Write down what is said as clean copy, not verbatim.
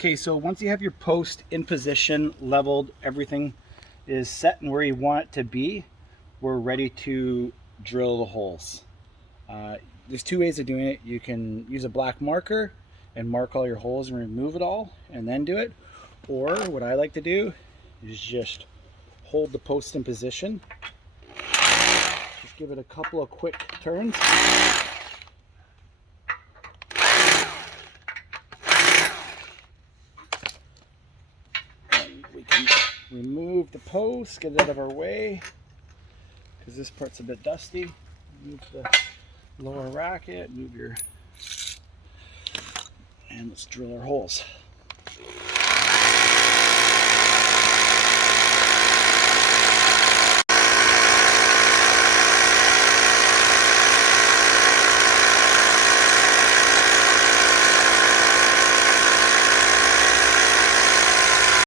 Okay, so once you have your post in position, leveled, everything is set and where you want it to be, we're ready to drill the holes. There's two ways of doing it. You can use a black marker and mark all your holes and remove it all and then do it. Or what I like to do is just hold the post in position. Just give it a couple of quick turns. And we can remove the post, get it out of our way, because this part's a bit dusty. Move the lower racket, and let's drill our holes.